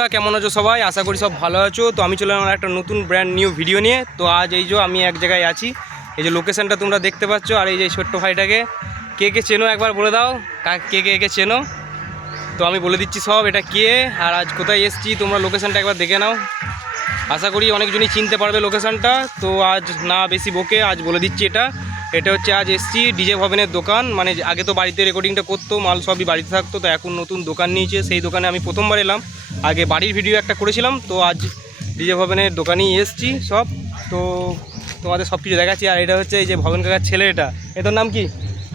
বন্ধুরা, কেমন আছো সবাই? আশা করি সব ভালো আছো। তো আমি চলে আমার একটা নতুন ব্র্যান্ড নিউ ভিডিও নিয়ে। তো আজ এই যে আমি এক জায়গায় আছি। এই যে লোকেশনটা তোমরা দেখতে পাচ্ছ আর এই যে ছোট্ট ভাইটাকে। কে কে চেনো একবার বলে দাও। কা- কে কে চেনো? তো আমি বলে দিচ্ছি সব এটা কে। আর আজ কোথায় এসছি, তোমরা লোকেশনটা একবার দেখে নাও। আশা করি অনেকজনই চিনতে পারবে লোকেশনটা তো আজ না বেশি বকে, আজ বলে দিচ্ছি এটা। এটা হচ্ছে আজ এসছি ডিজে ভবনের দোকান মানে আগে তো বাড়িতে রেকর্ডিংটা করতো মাল সবই বাড়িতে থাকতো তো এখন নতুন দোকান নিয়েছে সেই দোকানে আমি প্রথমবার এলাম। আগে বাড়ির ভিডিও একটা করেছিলাম তো আজ ডিজে ভবনের দোকানেই এসছি সব। তো তোমাদের সব কিছু দেখাচ্ছি আর এটা হচ্ছে এই যে ভবন কাকার ছেলে এটা। এটার নাম কি?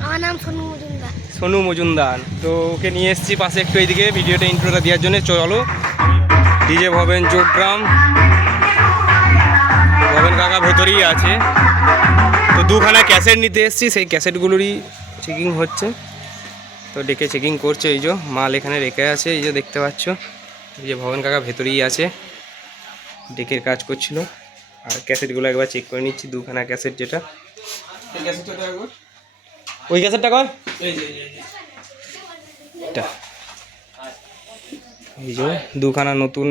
আমার নাম সোনু মজুমদার। সোনু মজুমদার। তো ওকে নিয়ে এসেছি পাশে একটু এইদিকে ভিডিওটা ইন্ট্রোটা দেওয়ার জন্য চলো। ডিজে ভবেন চোটগ্রাম ভবেন কাকা ভেতরেই আছে। তো দুখানা ক্যাসেট নিতে এসেছি সেই ক্যাসেটগুলোরই চেকিং হচ্ছে। তো ডেকে চেকিং করছে এই যে মাল এখানে রেখে আছে এই যে দেখতে পাচ্ছ। এই যে ভবন কাকা ভেতরেই আছে। ডেকের কাজ করছিল। আর ক্যাসেটগুলো একবার চেক করে নিচ্ছি দুখানা ক্যাসেট যেটা। ওই ক্যাসেটটা কর। এই যে দুখানা নতুন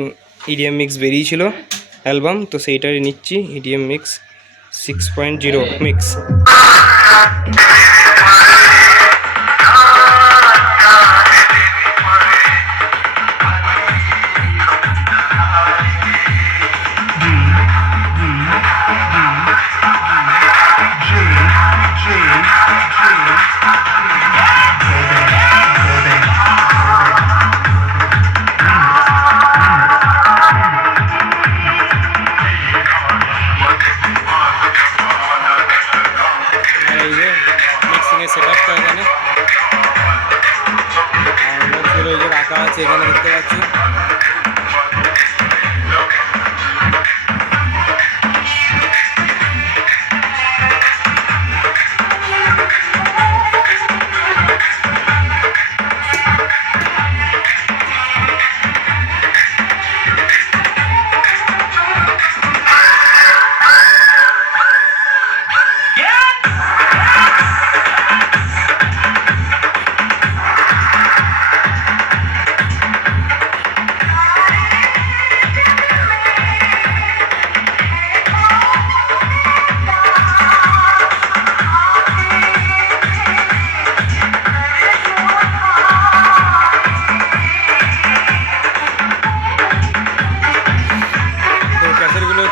ইডিএম মিক্স বেরিয়েছিল অ্যালবাম। তো সেইটাই নিচ্ছি EDM mix six point zero mix মিক্সিংয়ের সেট আপটা এখানে আর রাখা আছে এখানে দেখতে পাচ্ছি।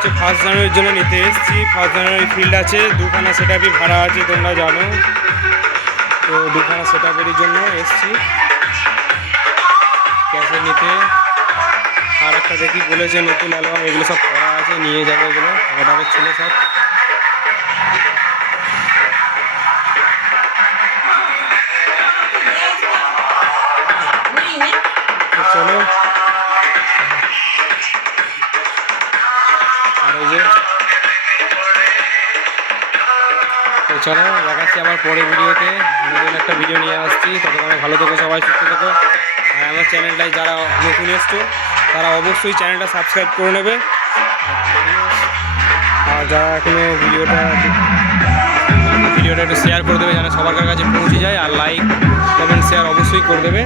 হচ্ছে ফার্স্ট জানুয়ারির জন্য নিতে এসেছি। ফার্স্ট জানুয়ারি ফিল্ড আছে, দুখানা সেট আপই ভাড়া আছে, তোমরা জানো। তো দুখানা সেট আপের জন্য এসেছি। ক্যাশে নিতে। আর একটা দেখি বলেছে, নতুন অ্যালবাম এগুলো সব করা আছে, নিয়ে যাবে এগুলো আমার ছেলে সব। চলো, দেখাচ্ছি আবার পরে ভিডিওতে। নতুন একটা ভিডিও নিয়ে আসছি। ততক্ষণে ভালো থেকো সবাই, সুস্থ থেকো। আর আমার চ্যানেলটায় যারা নতুন এসছো, তারা অবশ্যই চ্যানেলটা সাবস্ক্রাইব করে নেবে। আর যারা এখনও ভিডিওটা ভিডিওটা একটু শেয়ার করে দেবে, যেন সবার কাছে পৌঁছে যায়। আর লাইক কমেন্ট শেয়ার অবশ্যই করে দেবে।